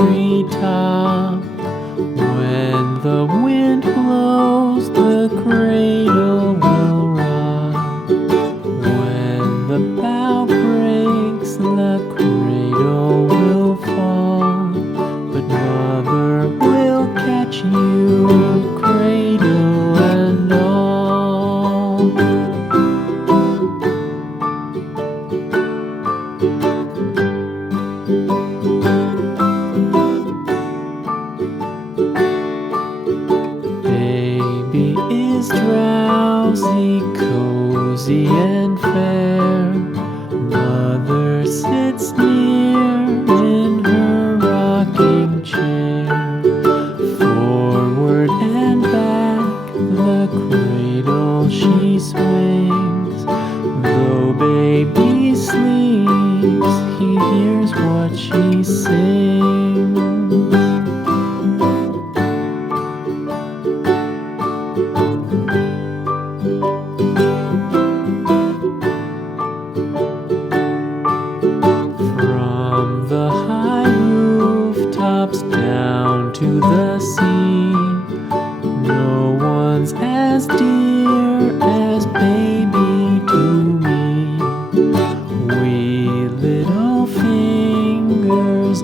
treetop. When the wind blows, the cradle will rock. When the bough breaks, the cradle will fall. But Mother will catch you, cradle and all. Baby is drowsy, cozy and fair. Mother sits near in her rocking chair. Forward and back, the cradle she swings. Though baby sleeps, he hears what she sings. From the high rooftops down to the sea, no one's as dear as baby to me. We little fingers